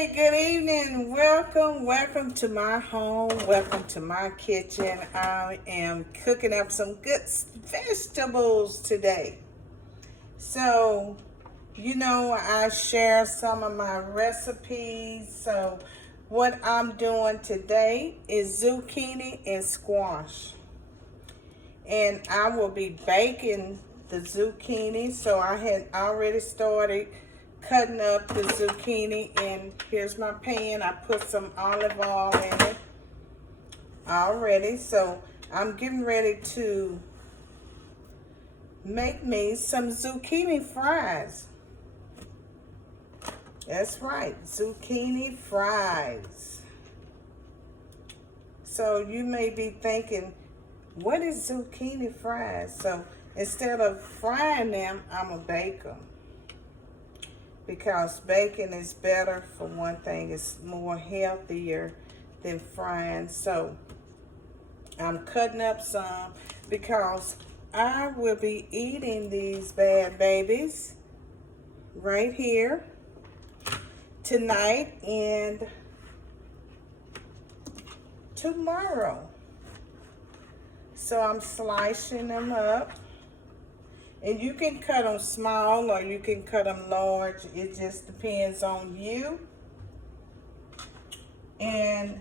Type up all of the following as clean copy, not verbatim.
Good evening. Welcome to my home. Welcome to my kitchen. I am cooking up some good vegetables today. So, I share some of my recipes. So, what I'm doing today is zucchini and squash. And I will be baking the zucchini. So, I had already started cutting up the zucchini, and here's my pan. I put some olive oil in it already. So I'm getting ready to make me some zucchini fries. That's right, zucchini fries. So you may be thinking, what is zucchini fries? So instead of frying them, I'm gonna bake them. Because bacon is better, for one thing. It's more healthier than frying. So I'm cutting up some because I will be eating these bad babies right here tonight and tomorrow. So I'm slicing them up. And you can cut them small or you can cut them large. It just depends on you. And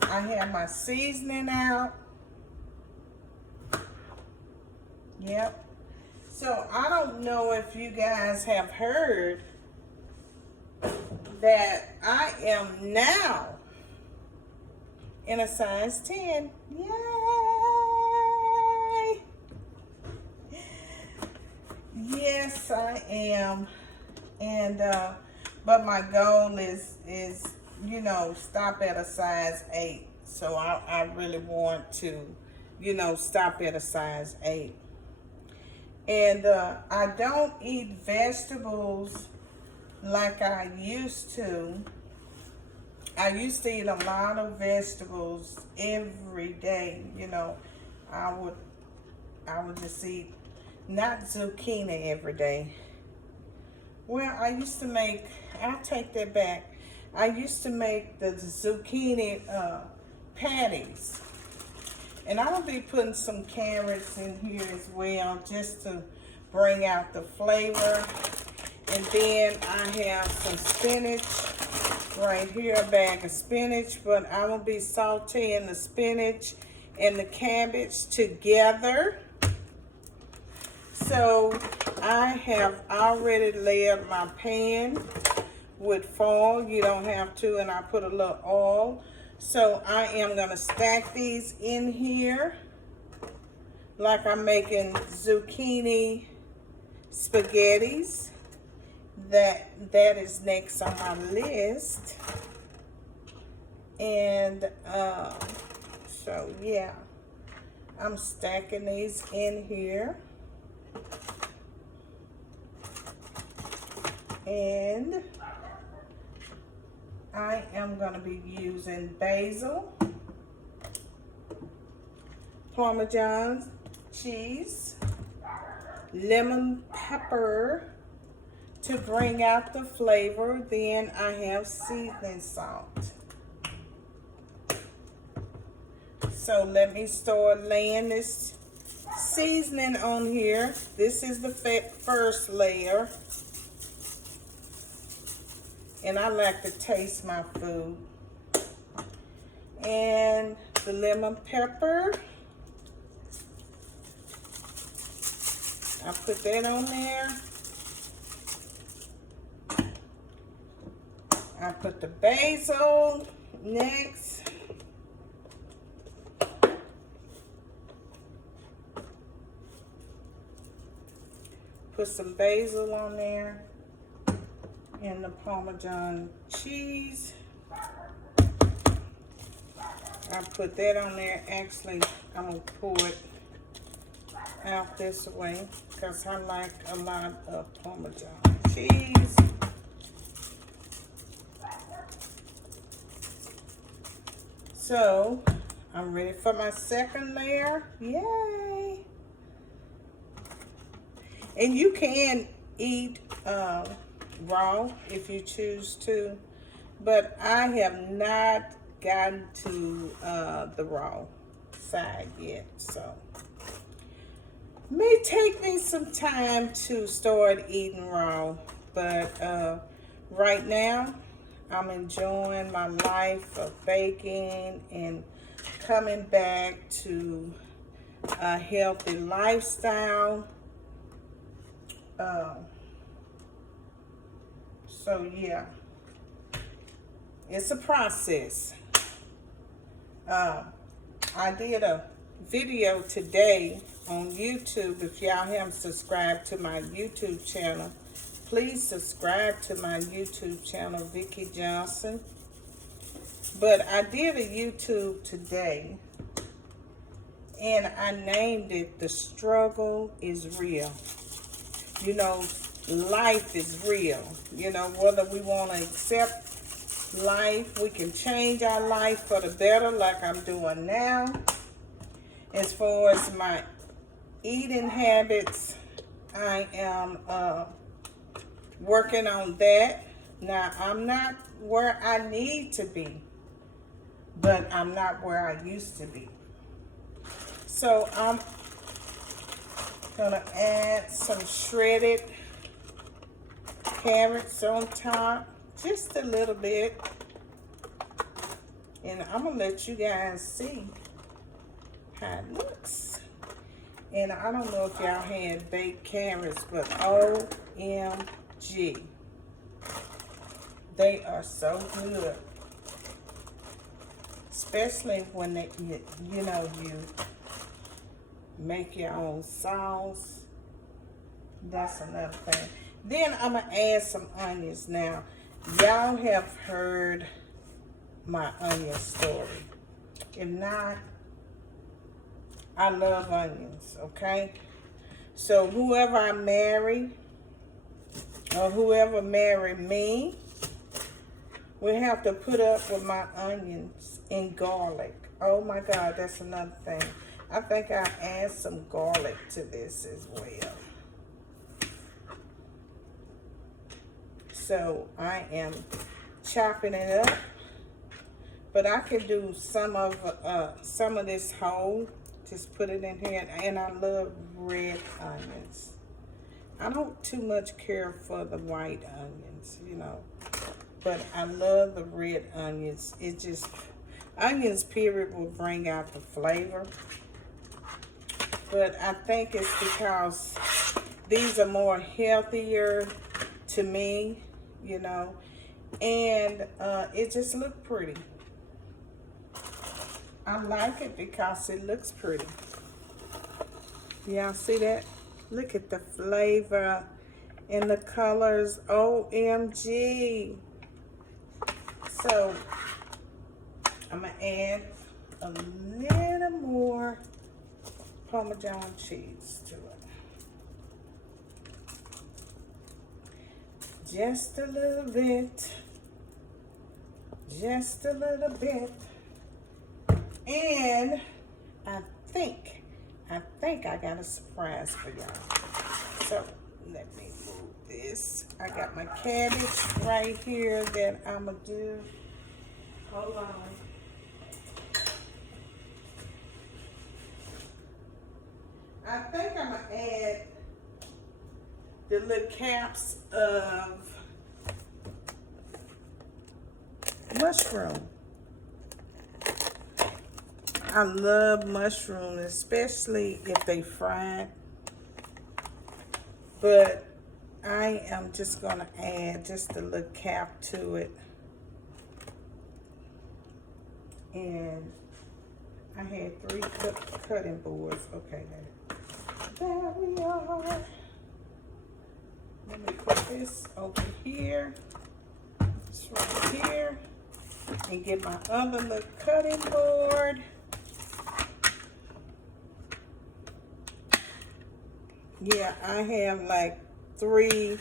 I have my seasoning out. Yep. So I don't know if you guys have heard that I am now in a size 10. Yay! Yes, I am, and but my goal is stop at a size 8. So I really want to, stop at a size 8. And I don't eat vegetables like I used to. I used to eat a lot of vegetables every day. I would just eat. Not zucchini every day. Well, I'll take that back. I used to make the zucchini patties. And I will be putting some carrots in here as well, just to bring out the flavor. And then I have some spinach right here, a bag of spinach. But I will be sauteing the spinach and the cabbage together. So I have already layered my pan with foil. You don't have to, and I put a little oil. So I am gonna stack these in here like I'm making zucchini spaghettis. That is next on my list. And so yeah, I'm stacking these in here. And I am going to be using basil, Parmesan cheese, lemon pepper to bring out the flavor. Then I have seasoning salt. So let me start laying this seasoning on here. This is the first layer. And I like to taste my food. And the lemon pepper. I put that on there. I put the basil next. Put some basil on there. And the Parmesan cheese. I put that on there. Actually, I'm going to pour it out this way because I like a lot of Parmesan cheese. So, I'm ready for my second layer. Yay! And you can eat raw if you choose to, but I have not gotten to the raw side yet, so may take me some time to start eating raw, but right now I'm enjoying my life of baking and coming back to a healthy lifestyle. So yeah, it's a process. I did a video today on YouTube. If y'all haven't subscribed to my YouTube channel, please subscribe to my YouTube channel, Vicki Johnson. But I did a YouTube today, and I named it "The Struggle is Real." You know, life is real. You know, whether we want to accept life, we can change our life for the better, like I'm doing now. As far as my eating habits, I am working on that. Now, I'm not where I need to be, but I'm not where I used to be. So I'm gonna add some shredded carrots on top, just a little bit. And I'm gonna let you guys see how it looks. And I don't know if y'all had baked carrots, but OMG, they are so good. Especially when they, you know, you make your own sauce. That's another thing. Then I'm gonna add some onions. Now, y'all have heard my onion story. If not, I love onions, okay? So whoever I marry, or whoever marry me, we have to put up with my onions and garlic. Oh my God, that's another thing. I think I'll add some garlic to this as well. So I am chopping it up, but I can do some of this whole. Just put it in here, and I love red onions. I don't too much care for the white onions, you know, but I love the red onions. It just, onions period will bring out the flavor. But I think it's because these are more healthier to me, you know, and it just look pretty. I like it because it looks pretty. Y'all see that? Look at the flavor and the colors. OMG. So I'm gonna add a little more Parmesan cheese to it. Just a little bit. Just a little bit. And I think I got a surprise for y'all. So let me move this. I got my cabbage right here that I'm gonna do. Hold on. I think I'm gonna add the little caps of mushroom. I love mushrooms, especially if they fried. But I am just gonna add just a little cap to it. And I had 3 cutting boards. Okay, there we are. Let me put this over here. It's right here. And get my other little cutting board. Yeah, I have like 3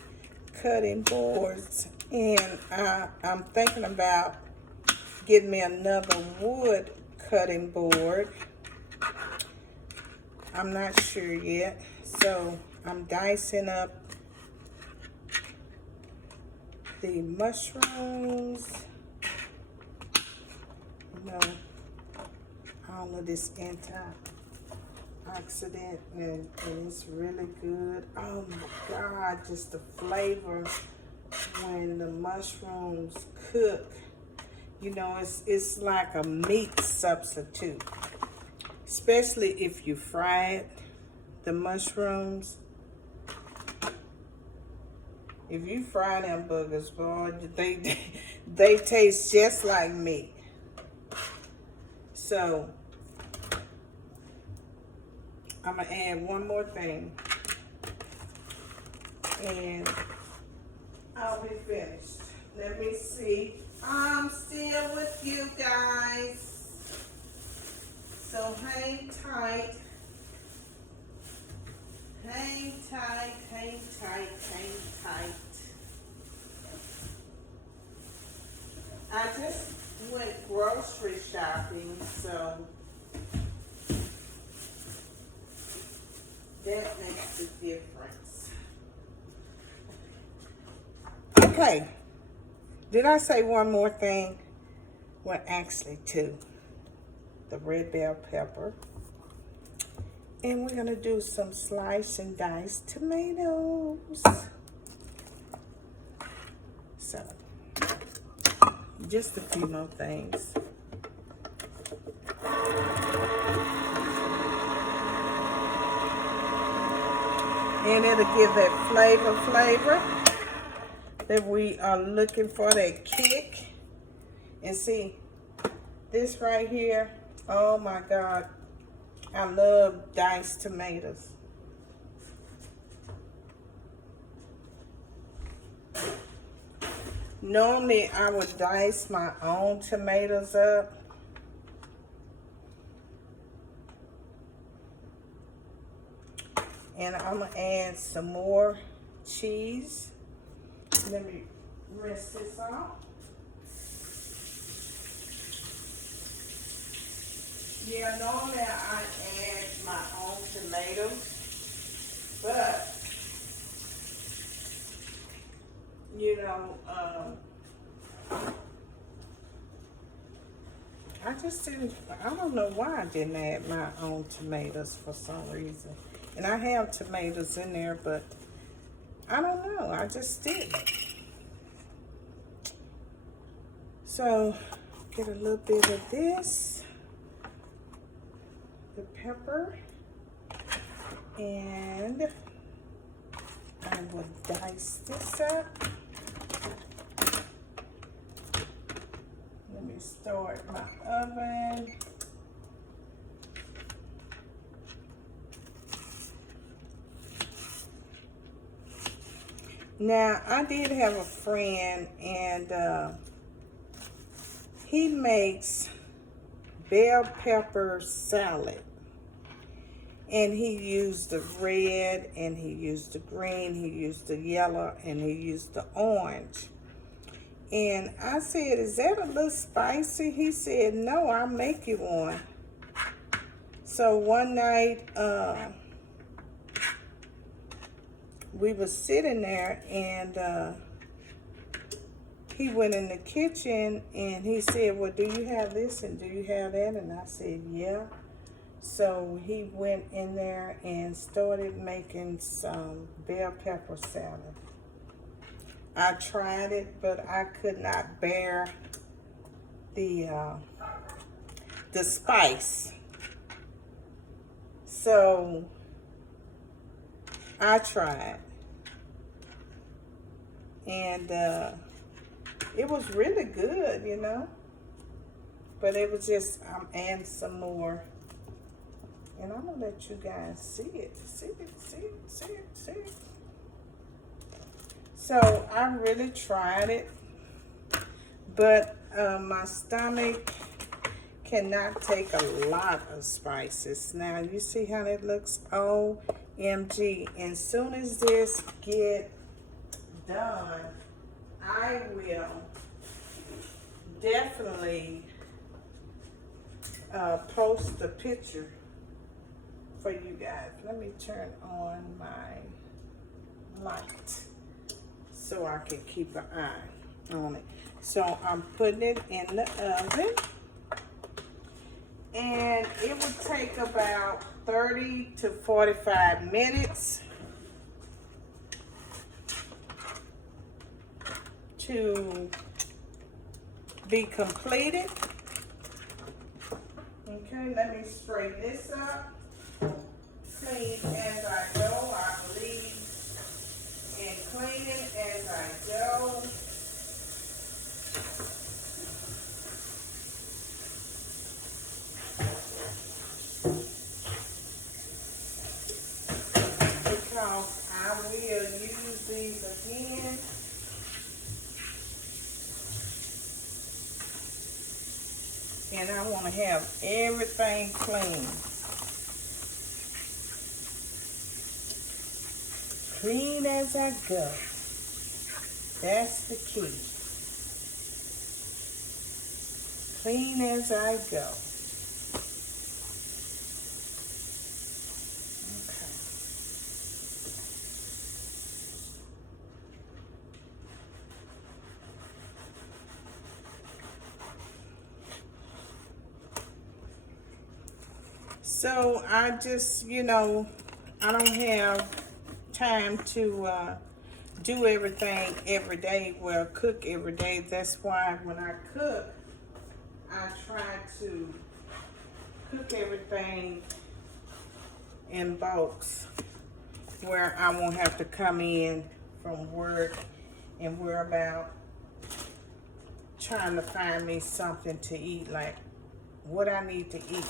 cutting boards, and I'm thinking about getting me another wood cutting board. I'm not sure yet, so I'm dicing up the mushrooms. You know, all of this antioxidant, and it's really good. Oh my God, just the flavor when the mushrooms cook. You know, it's like a meat substitute, especially if you fry it, the mushrooms. If you fry them boogers, boy, they taste just like meat. So I'm gonna add one more thing, and I'll be finished. Let me see. I'm still with you guys, so hang tight. Hang tight, hang tight, hang tight. I just went grocery shopping, so that makes the difference. Okay. Did I say one more thing? Well, actually two. The red bell pepper. And we're gonna do some sliced and diced tomatoes. So, just a few more things. And it'll give that flavor that we are looking for, that kick. And see, this right here, oh my God, I love diced tomatoes. Normally, I would dice my own tomatoes up. And I'm gonna add some more cheese. Let me rinse this off. Yeah, normally I add my own tomatoes, but you know, I just didn't, I don't know why I didn't add my own tomatoes for some reason. And I have tomatoes in there, but I don't know, I just didn't. So, get a little bit of this, the pepper, and I will dice this up. Let me start my oven. Now, I did have a friend, and he makes bell pepper salad. And he used the red, and he used the green, he used the yellow, and he used the orange. And I said, is that a little spicy? He said, no, I'll make you one. So one night, we were sitting there, and he went in the kitchen, and he said, well, do you have this and do you have that? And I said, yeah. So he went in there and started making some bell pepper salad. I tried it, but I could not bear the spice. So I tried, and it was really good, you know. But it was just, I'm adding some more. And I'm gonna let you guys see it. See it. So I really tried it, but my stomach cannot take a lot of spices. Now you see how that looks? OMG. And soon as this get done, I will definitely post the picture for you guys. Let me turn on my light so I can keep an eye on it. So I'm putting it in the oven, and it would take about 30 to 45 minutes to be completed. Okay, let me spray this up. Clean as I go. I believe in cleaning as I go. Because I will use these again. And I want to have everything clean. Clean as I go. That's the key. Clean as I go. Okay. So I just, I don't have time to do everything every day. Well, cook every day. That's why when I cook, I try to cook everything in bulks where I won't have to come in from work and worry about trying to find me something to eat, like what I need to eat.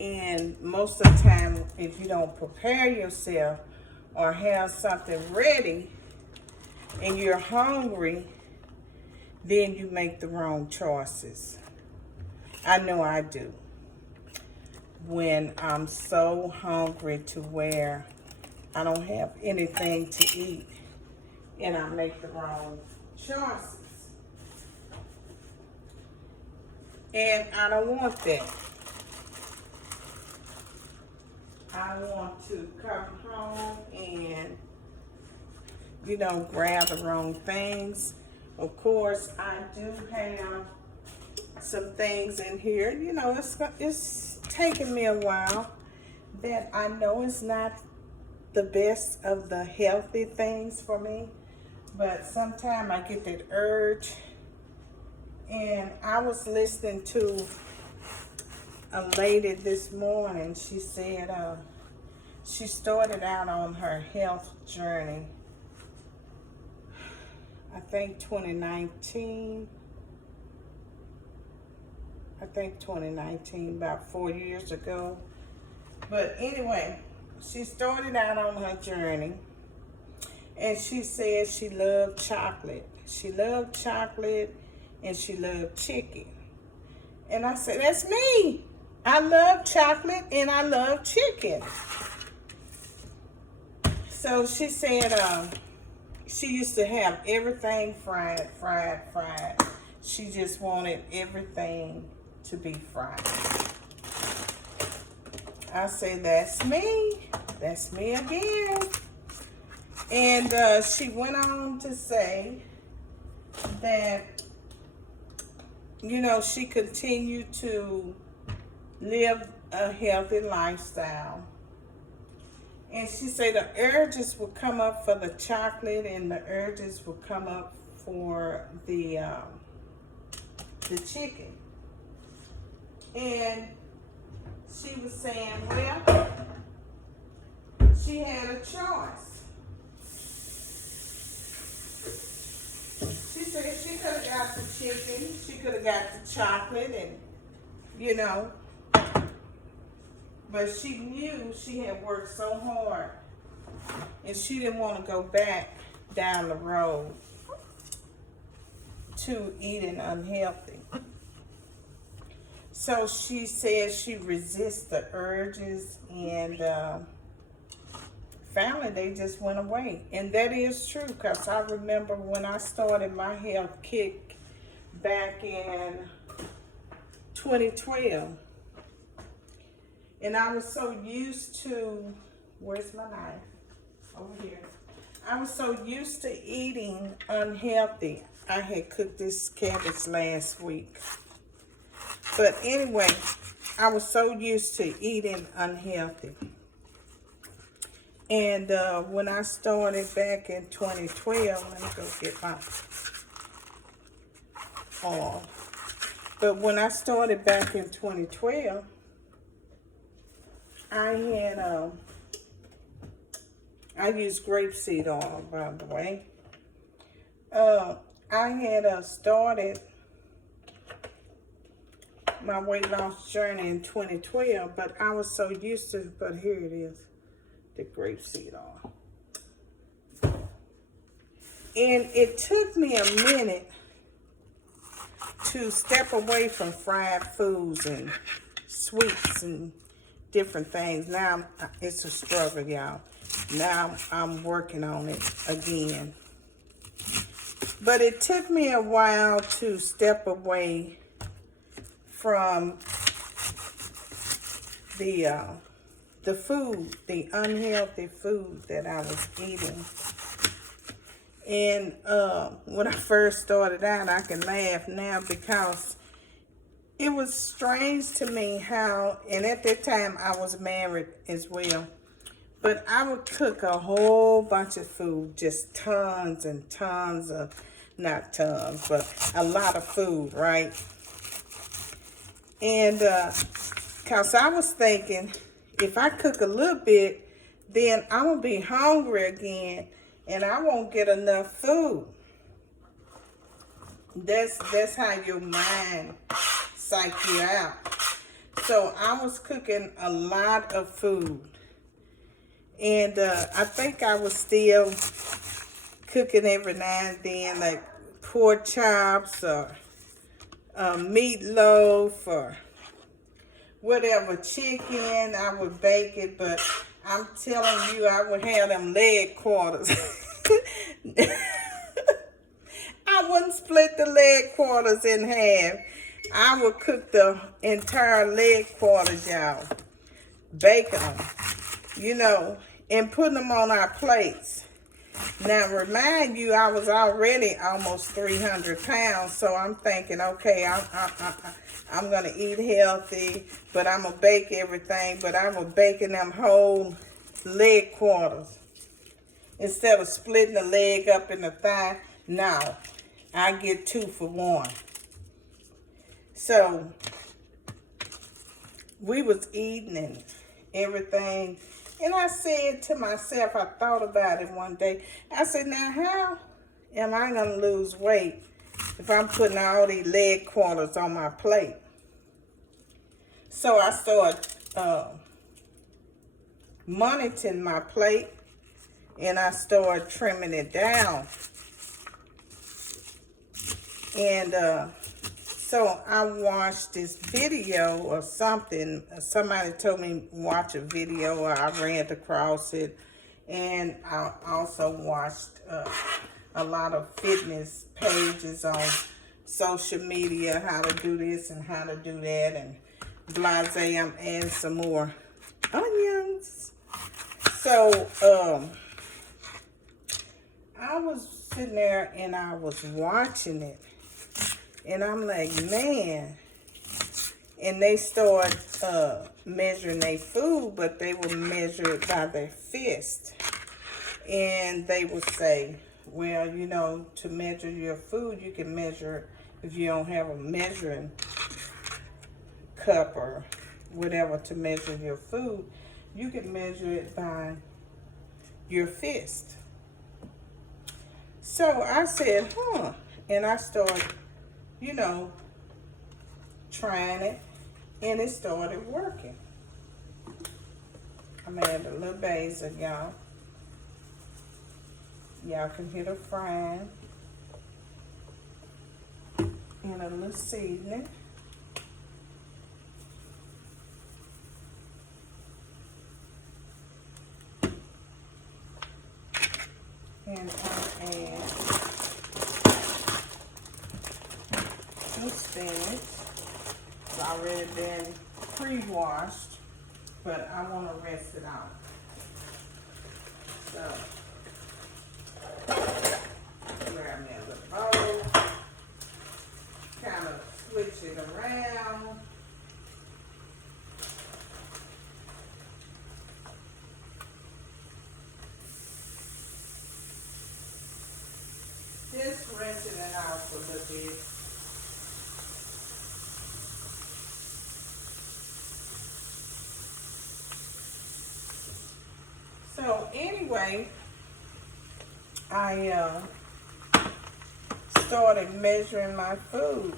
And most of the time, if you don't prepare yourself or have something ready and you're hungry, then you make the wrong choices. I know I do. When I'm so hungry to where I don't have anything to eat and I make the wrong choices. And I don't want that. I want to come home and, grab the wrong things. Of course, I do have some things in here. It's taking me a while that I know is not the best of the healthy things for me. But sometimes I get that urge. And I was listening to a lady this morning. She said she started out on her health journey, I think 2019, about 4 years ago. But anyway, she started out on her journey, and she said she loved chocolate. She loved chocolate, and she loved chicken. And I said, that's me. I love chocolate and I love chicken. So she said she used to have everything fried. She just wanted everything to be fried. I say, that's me. That's me again. And she went on to say that, she continued to live a healthy lifestyle. And she said the urges would come up for the chocolate and the urges would come up for the chicken. And she was saying, well, she had a choice. She said she could have got the chicken, she could have got the chocolate, and but she knew she had worked so hard and she didn't want to go back down the road to eating unhealthy. So she said she resists the urges, and finally they just went away. And that is true, because I remember when I started my health kick back in 2012. And I was so used to, where's my knife? Over here. I was so used to eating unhealthy. I had cooked this cabbage last week. But anyway, I was so used to eating unhealthy. And when I started back in 2012, let me go get my oil. But when I started back in 2012, I used grapeseed oil, by the way. I had started my weight loss journey in 2012, but I was so used to, but here it is, the grapeseed oil. And it took me a minute to step away from fried foods and sweets and different things. Now it's a struggle, y'all. Now I'm working on it again. But it took me a while to step away from the food, the unhealthy food that I was eating. And when I first started out, I can laugh now because it was strange to me how, and at that time I was married as well, but I would cook a whole bunch of food, just tons and tons of, not tons, but a lot of food, right? And because I was thinking, if I cook a little bit, then I'm going to be hungry again, and I won't get enough food. That's how your mind psych you out. So I was cooking a lot of food. And I think I was still cooking every now and then, like pork chops or meatloaf or whatever, chicken. I would bake it, but I'm telling you, I would have them leg quarters. I wouldn't split the leg quarters in half. I would cook the entire leg quarters, y'all. Bake them, you know, and put them on our plates. Now, remind you, I was already almost 300 pounds, so I'm thinking, okay, I'm going to eat healthy, but I'm going to bake everything, but I was baking them whole leg quarters. Instead of splitting the leg up in the thigh, now I get 2 for 1. So, we was eating and everything. And I said to myself, I thought about it one day. I said, now how am I going to lose weight if I'm putting all these leg quarters on my plate? So I started monitoring my plate, and I started trimming it down. And so I watched this video or something. Somebody told me watch a video, or I ran across it. And I also watched a lot of fitness pages on social media, how to do this and how to do that. And blase, I'm adding some more onions. So I was sitting there and I was watching it. And I'm like, man. And they start measuring their food, but they will measure it by their fist. And they would say, well, you know, to measure your food, you can measure, if you don't have a measuring cup or whatever to measure your food, you can measure it by your fist. So I said, and I started, you know, trying it, and it started working. I'm adding a little basil, y'all. Y'all can hear the frying. And a little seasoning. And I add some spinach. It's already been pre-washed, but I want to rest it out. So it around. Just rinsing it out a little bit. So anyway, I started measuring my food.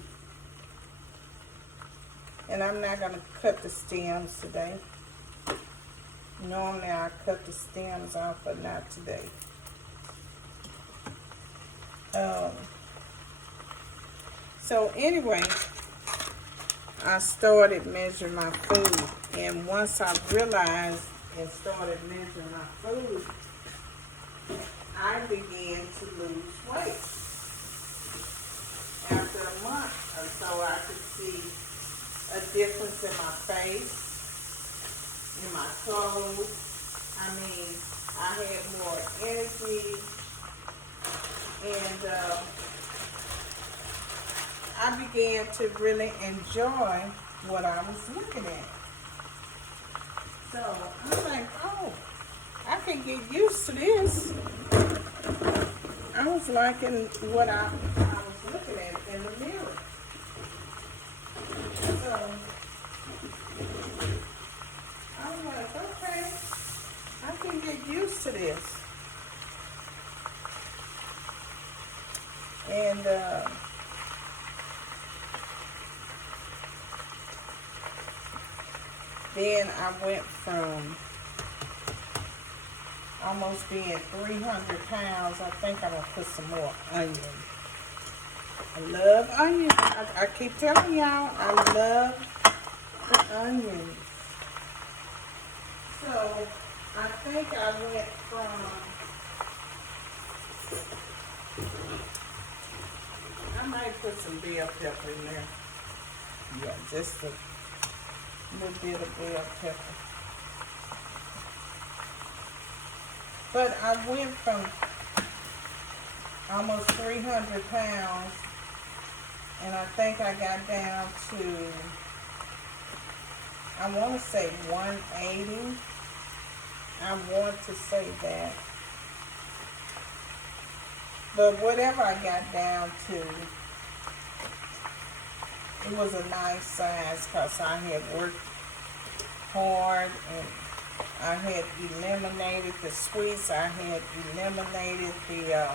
And I'm not going to cut the stems today. Normally I cut the stems off, but not today. So anyway, I started measuring my food. And once I realized and started measuring my food, I began to lose weight. After a month or so, I could see a difference in my face, in my clothes. I mean, I had more energy, and I began to really enjoy what I was looking at. So I'm like, oh, I can get used to this. I was liking what I was looking at in the mirror. So I was like, okay, I can get used to this. And then I went from almost being 300 pounds. I think I'm going to put some more onion. I love onions. I keep telling y'all, I love the onions. So I think I went from, I might put some bell pepper in there. Yeah, just a little bit of bell pepper. But I went from almost 300 pounds, and I think I got down to, I want to say 180. I want to say that. But whatever I got down to, it was a nice size because I had worked hard and I had eliminated the sweets. I had eliminated the,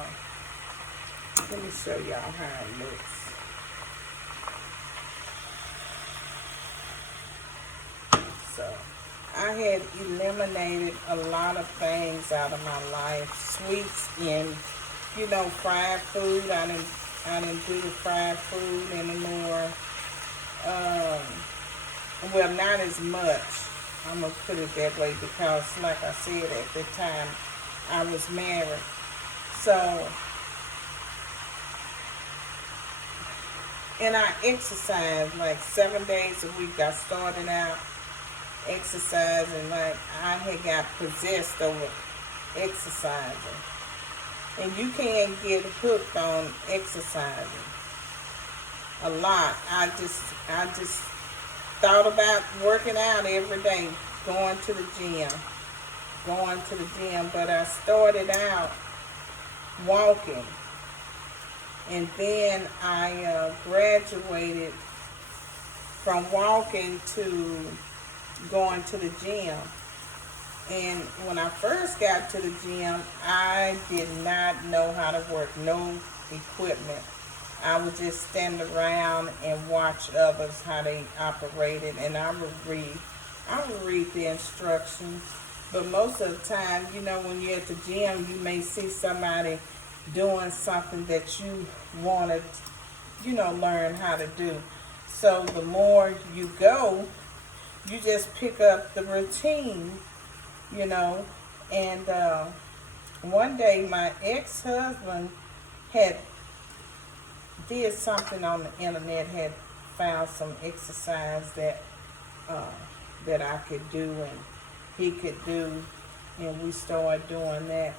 let me show y'all how it looks. So, I had eliminated a lot of things out of my life. Sweets and, you know, fried food. I didn't do the fried food anymore. Well, not as much. I'm going to put it that way because, like I said, at the time, I was married. So, and I exercised like 7 days a week. I started out exercising like I had got possessed over exercising. And you can't get hooked on exercising a lot. I just thought about working out every day, going to the gym. But I started out walking. And then I graduated from walking to going to the gym. And when I first got to the gym, I did not know how to work, no equipment. I would just stand around and watch others, how they operated, and I would read the instructions. But most of the time, you know, when you're at the gym, you may see somebody doing something that you want to, you know, learn how to do. So the more you go, you just pick up the routine, you know. And one day my ex-husband did something on the internet, had found some exercise that I could do and he could do, and we started doing that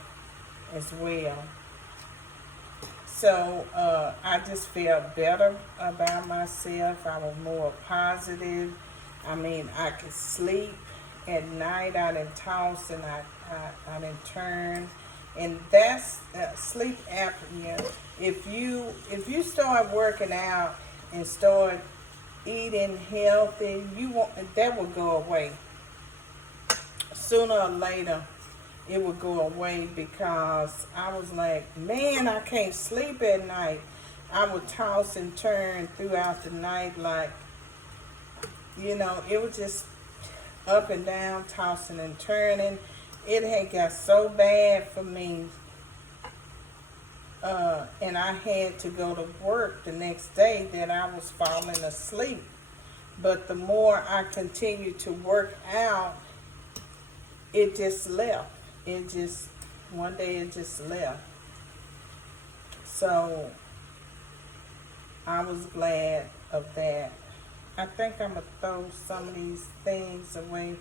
as well. So I just felt better about myself. I was more positive. I mean, I could sleep at night. I didn't toss and I didn't turn, and that's sleep apnea. If you start working out and start eating healthy, you want that will go away sooner or later. It would go away because I was like, man, I can't sleep at night. I would toss and turn throughout the night, like, it was just up and down, tossing and turning. It had got so bad for me, and I had to go to work the next day that I was falling asleep. But the more I continued to work out, it just left. One day it just left. So I was glad of that. I think I'm going to throw some of these things away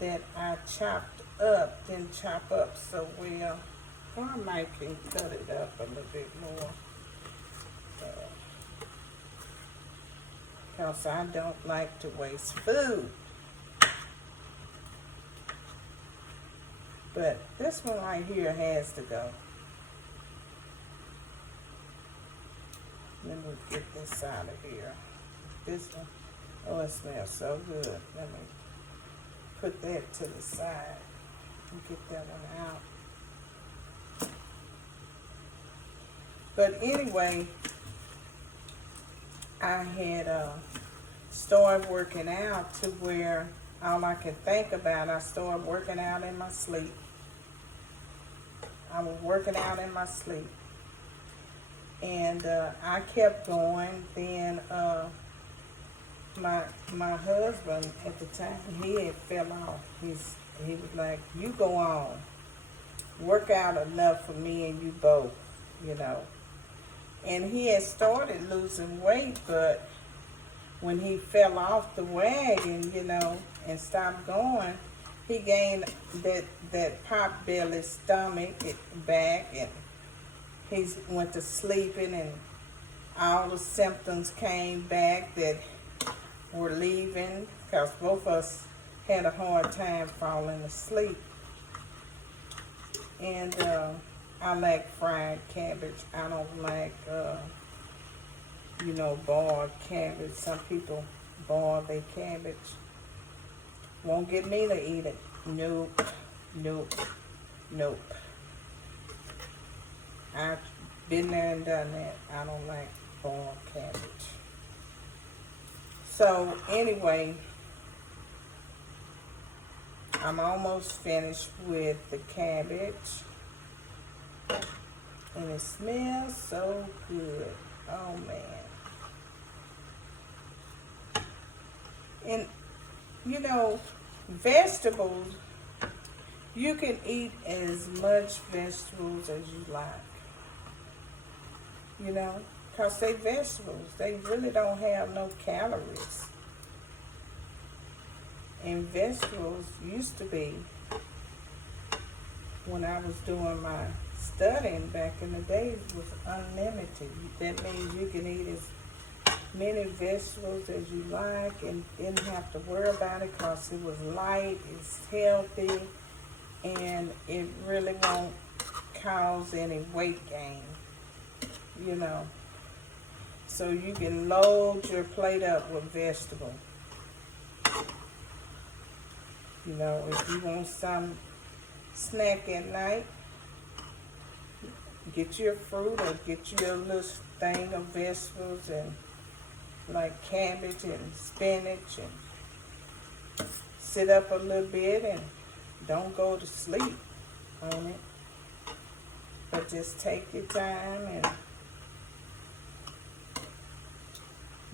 that I chopped up, didn't chop up so well. Or I might can cut it up a little bit more. Because I don't like to waste food. But this one right here has to go. Let me get this out of here. This one, oh, it smells so good. Let me put that to the side and get that one out. But anyway, I had started working out to where all I could think about, I started working out in my sleep. I was working out in my sleep. And I kept going. Then my husband at the time, he had fell off. He was like, you go on. Work out enough for me and you both, And he had started losing weight, but when he fell off the wagon, and stopped going, he gained that pot belly stomach back, and he went to sleeping, and all the symptoms came back that were leaving, because both of us had a hard time falling asleep. And I like fried cabbage. I don't like boiled cabbage. Some people boil their cabbage. Won't get me to eat it. Nope, nope, nope. I've been there and done that. I don't like boiled cabbage. So anyway, I'm almost finished with the cabbage. And it smells so good. Oh man. And vegetables, you can eat as much vegetables as you like. Because they vegetables. They really don't have no calories. And vegetables used to be, when I was doing my studying back in the days, was unlimited. That means you can eat as many vegetables as you like and didn't have to worry about it because it was light, it's healthy, and it really won't cause any weight gain, So you can load your plate up with vegetables. If you want some snack at night, get you a fruit or get you a little thing of vegetables and like cabbage and spinach, and sit up a little bit and don't go to sleep on it, but just take your time and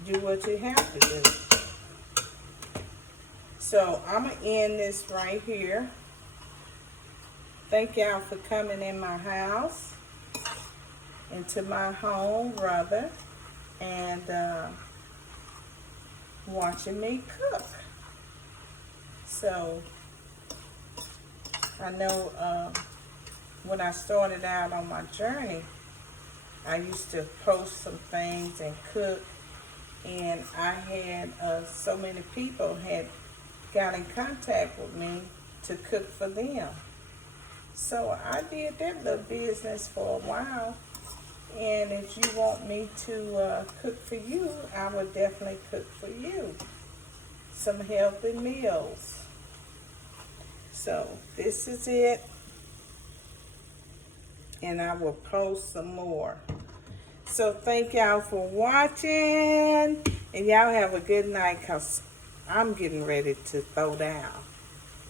do what you have to do. So I'm going to end this right here. Thank y'all for coming in my house, into my home rather, and watching me cook. So I know when I started out on my journey, I used to post some things and cook, and I had so many people had got in contact with me to cook for them. So I did that little business for a while. And if you want me to cook for you, I would definitely cook for you some healthy meals. So this is it. And I will post some more. So thank y'all for watching. And y'all have a good night, because I'm getting ready to throw down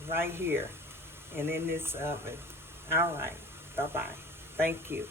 right here and in this oven. All right. Bye-bye. Thank you.